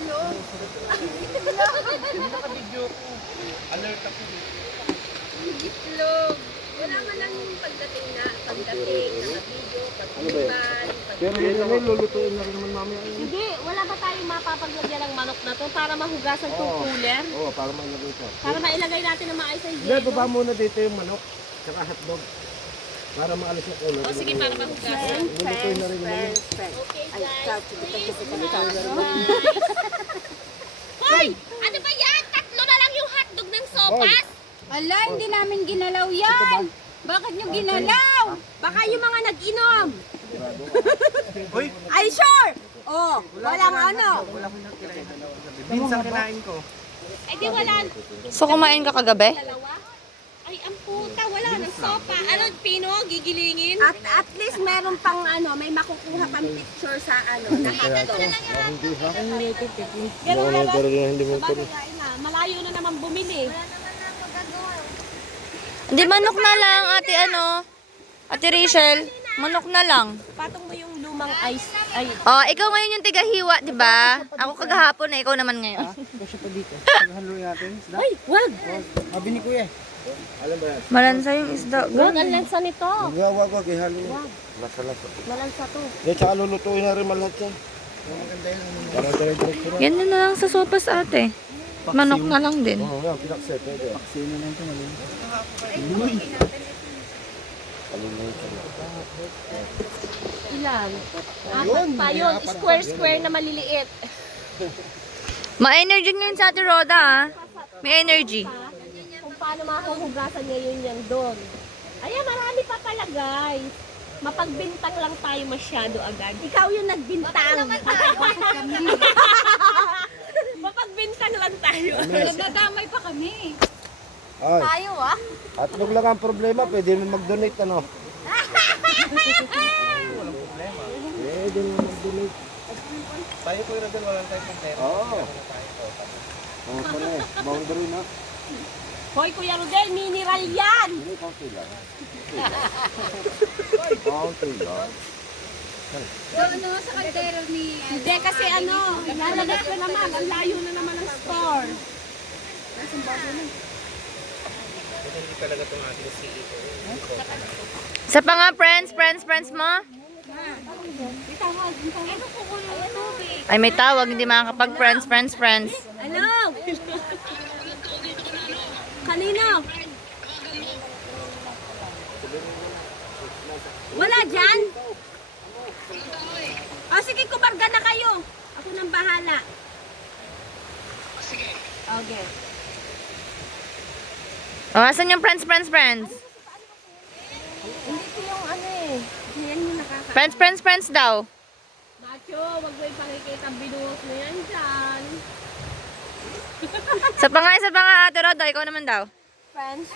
itlog. Naka-video ko. Alert ako. Itlog. Wala man lang pagdating na video, pagbuman, Pero yun na lulutuin na rin naman mamaya. Hindi, wala ba tayong mapapaglagyan ng manok na to para mahugasan tong cooler? Oo, para mailagay ito. Para mailagay natin na maayos sa Hindi, yelo. baba muna dito yung manok. Tsaka hotdog. Para maalis yung ulo. O sige, para mahugasan. Lulutuin na rin naman. Okay guys, please. Hoy! Ano ba yan? Tatlo na lang yung hotdog ng sopas? Ala, hindi namin ginalaw yan. Bakit nyo ginalaw? Baka yung mga nag-inom. Hoy! Ay, sure! Oh, walang ano. Minsan kinain ko. Ay di wala. So, kumain ka kagabi? Dalawa? Ay, ang puta, wala ng sopa. Ano, Pino, gigilingin? At least meron pang ano, may makukuha pang picture sa ano, na hotdog. Hindi ha? Ganun na lang. Hindi mo Sabagay na, malayo na naman bumili. Hindi, manok na lang, ate Ate Rachel, manok na lang. Patong mo yung lumang ice. Ay, Oh, ikaw ngayon yung tigahiwa, di ba? Ako kagahapon na, ikaw naman ngayon. Kasi pa dito. Paghaluin natin. ay, wag! Sabi ni Kuya. Alam ba yan? Malansa yung isda. Wag ang lansa nito. Wag. Ihalo mo. Lasa. Malansa to. Hindi, tsaka lulutuin na rin malahat yan. Maganda yan. Parang dire-diretso na. Yan na lang sa sopas, ate. Manok na lang din. Oo, yan. Pinakset. Pwede. Paksino na ito. Ilan? Apat pa yun. Square na maliliit. Ma-energy ngayon sa ate Roda, ah. May energy. Kung paano mahuhugasan ngayon yan doon. Ayan, marami pa pala guys. Mapagbintang lang tayo masyado agad. Ikaw yung nagbintang. Mapagbintang lang tayo. Nagdadamay pa kami. Ay, Tayo hotdog lang ang problema. Pwede mo mag-donate, ano? Pwede mo mag-donate. Tayo po yung walang tayo pagkera. Oo. Oo pala eh. Boundary na. Hoy, Kuya Rodel, mineral yan! Hindi, kaunti lang. Kaunti lang. Ano sa kaldero ni... Hindi kasi ano, lalagay ko naman, ang layo na naman ang store. Sa pa nga, friends mo? Ay, may tawag, hindi makakapag-friends. Ano? Kanino? Wala dyan? O sige, kumarga na kayo. Ako nang bahala. Sige. Okay. O, asan yung friends? Hindi ko yung ano eh. Yan yung nakaka... Friends daw. Nacho, wag mo ipakikita ang binuhos mo yan dyan. Sa pa nga, ate Roda, ikaw naman daw. Friends.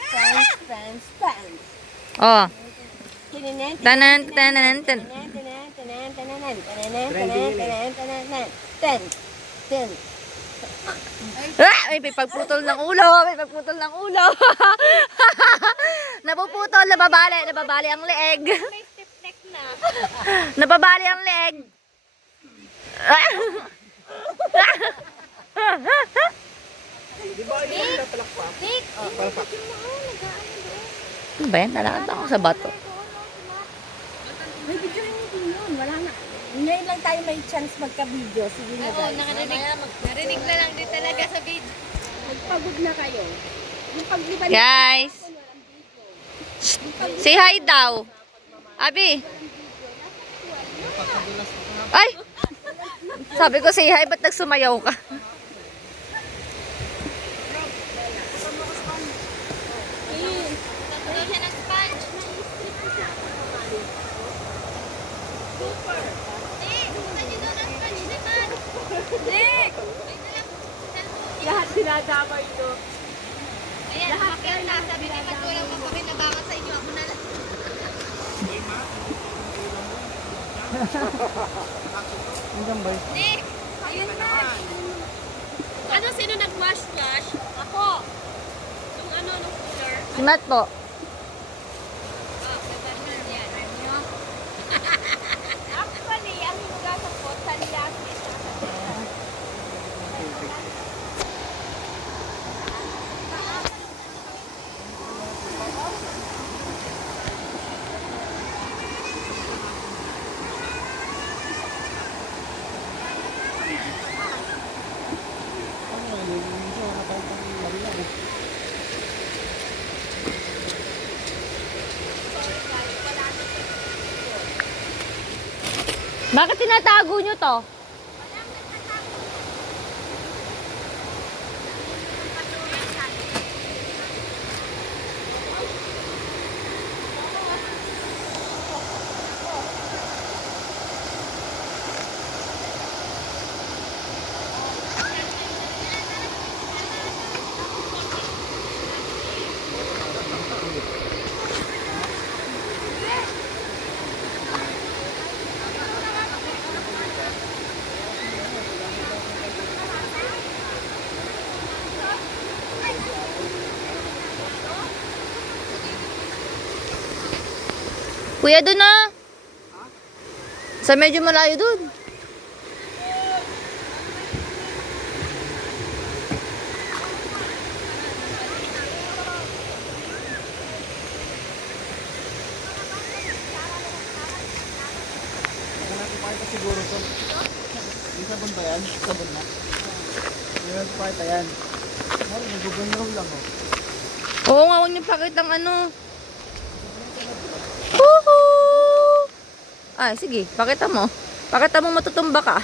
Oh. Tininen, Tanan. Ten. Ah! May pagputol ng ulo. Napuputol, nababali ang leeg. May stiff neck na. Nababali ang leeg. Dick! Ano ba yan? Nalakad ako sa bato. May video rin yun. Wala na. Ngayon lang tayo may chance magka-video. Sige na guys. Narinig na lang din talaga sa video. Magpagod na kayo. Yung pagliban Guys. Say hi daw. Abi. Ay! Sabi ko say hi, ba't nagsumayaw ka? Natuloy siya ng sponge. Super. Nick, punta niyo doon ng sponge naman. Nick! Lahat dinadamay ito. Ayan, bakit na? Sabi ni Magulang mo pakinabangan sa inyo. Ako na lang. Nick, ayun na. Ano, sino nag-wash-wash? Ako. Nung ano, nung cooler. Si Matt po. Oh, kabarnan yan. Ano? Actually, ang hinugasan ko, sa liyasis. Bakit tinatago nyo to? Kuya, doon na. Sa medyo malayo doon. Siguro to. Yung sabon ba yan? Sabon na. Yung pakita yan. Mari, nagugulong lang oh. Oo nga, huwag niyo pakitang ano. Woohoo! Ay, sige, pakita mo. Pakita mo matutumba ka.